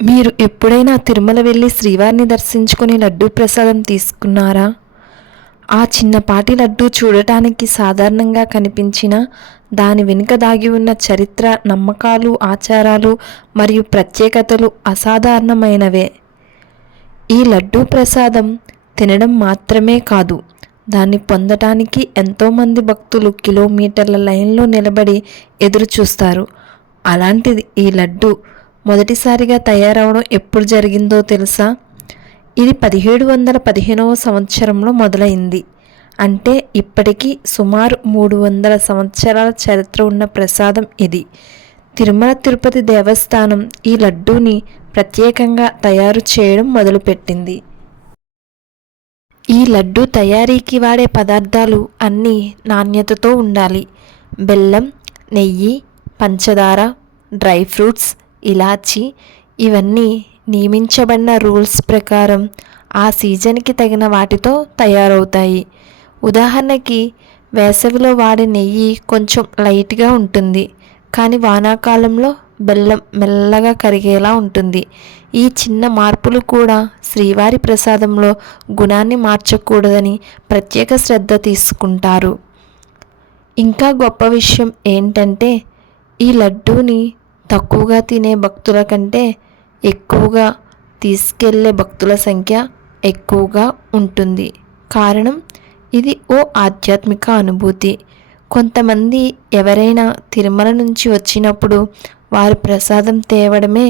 మీరు ఎప్పుడైనా తిరుమల వెళ్ళి శ్రీవారిని దర్శించుకుని లడ్డూ ప్రసాదం తీసుకున్నారా? ఆ చిన్నపాటి లడ్డూ చూడటానికి సాధారణంగా కనిపించిన దాని వెనుక దాగి ఉన్న చరిత్ర నమ్మకాలు ఆచారాలు మరియు ప్రత్యేకతలు అసాధారణమైనవే. ఈ లడ్డూ ప్రసాదం తినడం మాత్రమే కాదు దాన్ని పొందటానికి ఎంతోమంది భక్తులు కిలోమీటర్ల లైన్లో నిలబడి ఎదురు చూస్తారు అలాంటిది ఈ లడ్డు మొదటిసారిగా తయారవడం ఎప్పుడు జరిగిందో తెలుసా? ఇది పదిహేడు వందల పదిహేనవ సంవత్సరంలో మొదలైంది. అంటే ఇప్పటికీ సుమారు మూడు వందల సంవత్సరాల చరిత్ర ఉన్న ప్రసాదం ఇది. తిరుమల తిరుపతి దేవస్థానం ఈ లడ్డూని ప్రత్యేకంగా తయారు చేయడం మొదలుపెట్టింది. ఈ లడ్డు తయారీకి వాడే పదార్థాలు అన్నీ నాణ్యతతో ఉండాలి. బెల్లం నెయ్యి పంచదార డ్రై ఫ్రూట్స్ ఇలాచి ఇవన్నీ నియమించబడిన రూల్స్ ప్రకారం ఆ సీజన్కి తగిన వాటితో తయారవుతాయి. ఉదాహరణకి వేసవిలో వాడే నెయ్యి కొంచెం లైట్గా ఉంటుంది కానీ వానాకాలంలో బెల్లం మెల్లగా కరిగేలా ఉంటుంది. ఈ చిన్న మార్పులు కూడా శ్రీవారి ప్రసాదంలో గుణాన్ని మార్చకూడదని ప్రత్యేక శ్రద్ధ తీసుకుంటారు. ఇంకా గొప్ప విషయం ఏంటంటే ఈ లడ్డూని తక్కువగా తినే భక్తుల కంటే ఎక్కువగా తీసుకెళ్ళే భక్తుల సంఖ్య ఎక్కువగా ఉంటుంది. కారణం ఇది ఓ ఆధ్యాత్మిక అనుభూతి. కొంతమంది ఎవరైనా తిరుమల నుంచి వచ్చినప్పుడు వారు ప్రసాదం తేవడమే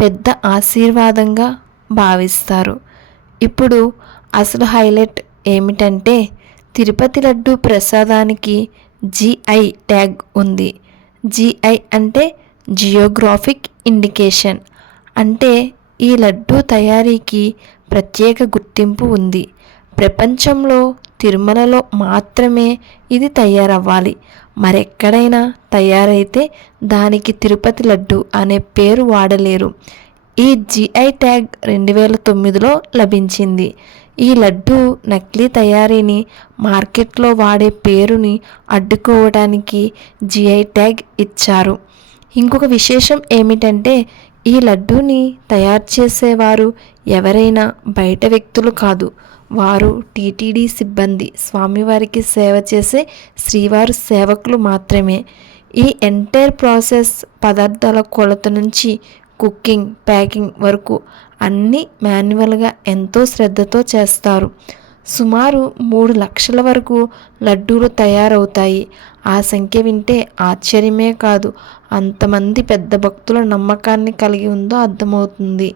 పెద్ద ఆశీర్వాదంగా భావిస్తారు. ఇప్పుడు అసలు హైలైట్ ఏమిటంటే తిరుపతి లడ్డు ప్రసాదానికి జిఐ ట్యాగ్ ఉంది. జిఐ అంటే జియోగ్రాఫిక్ ఇండికేషన్ అంటే ఈ లడ్డు తయారీకి ప్రత్యేక గుర్తింపు ఉంది. ప్రపంచంలో తిరుమలలో మాత్రమే ఇది తయారవ్వాలి. మరెక్కడైనా తయారైతే దానికి తిరుపతి లడ్డు అనే పేరు వాడలేరు. ఈ జిఐ ట్యాగ్ రెండు వేల తొమ్మిదిలో లభించింది. ఈ లడ్డు నకిలీ తయారీని మార్కెట్లో వాడే పేరుని అడ్డుకోవడానికి జిఐ ట్యాగ్ ఇచ్చారు. ఇంకొక విశేషం ఏమిటంటే ఈ లడ్డూని తయారు చేసేవారు ఎవరైనా బయట వ్యక్తులు కాదు. వారు టీటీడీ సిబ్బంది. స్వామివారికి సేవ చేసే శ్రీవారు సేవకులు మాత్రమే. ఈ ఎంటైర్ ప్రాసెస్ పదార్థాల కొలత నుంచి కుకింగ్ ప్యాకింగ్ వరకు అన్నీ మాన్యువల్గా ఎంతో శ్రద్ధతో చేస్తారు. సుమారు మూడు లక్షల వరకు లడ్డూలు తయారవుతాయి. ఆ సంఖ్య వింటే ఆశ్చర్యమే కాదు. అంతమంది పెద్ద భక్తుల నమ్మకాన్ని కలిగి ఉందో అర్థమవుతుంది.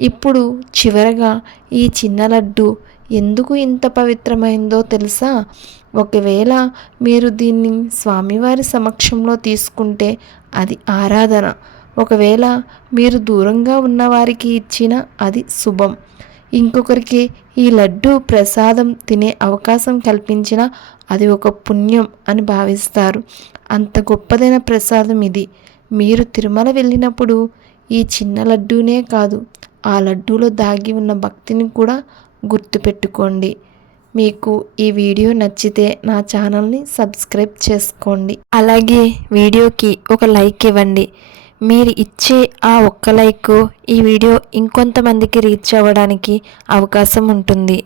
ఇప్పుడు చివరగా ఈ చిన్న లడ్డు ఎందుకు ఇంత పవిత్రమైందో తెలుసా? ఒకవేళ మీరు దీన్ని స్వామివారి సమక్షంలో తీసుకుంటే అది ఆరాధన. ఒకవేళ మీరు దూరంగా ఉన్నవారికి ఇచ్చిన అది శుభం. ఇంకొకరికి ఈ లడ్డు ప్రసాదం తినే అవకాశం కల్పించిన అది ఒక పుణ్యం అని భావిస్తారు. అంత గొప్పదైన ప్రసాదం ఇది. మీరు తిరుమల వెళ్ళినప్పుడు ఈ చిన్న లడ్డూనే కాదు ఆ లడ్డూలో దాగి ఉన్న భక్తిని కూడా గుర్తుపెట్టుకోండి. మీకు ఈ వీడియో నచ్చితే నా ఛానల్ని సబ్స్క్రైబ్ చేసుకోండి. అలాగే వీడియోకి ఒక లైక్ ఇవ్వండి. మీరు ఇచ్చే ఆ ఒక్క లైక్ ఈ వీడియో ఇంకొంతమందికి రీచ్ అవ్వడానికి అవకాశం ఉంటుంది.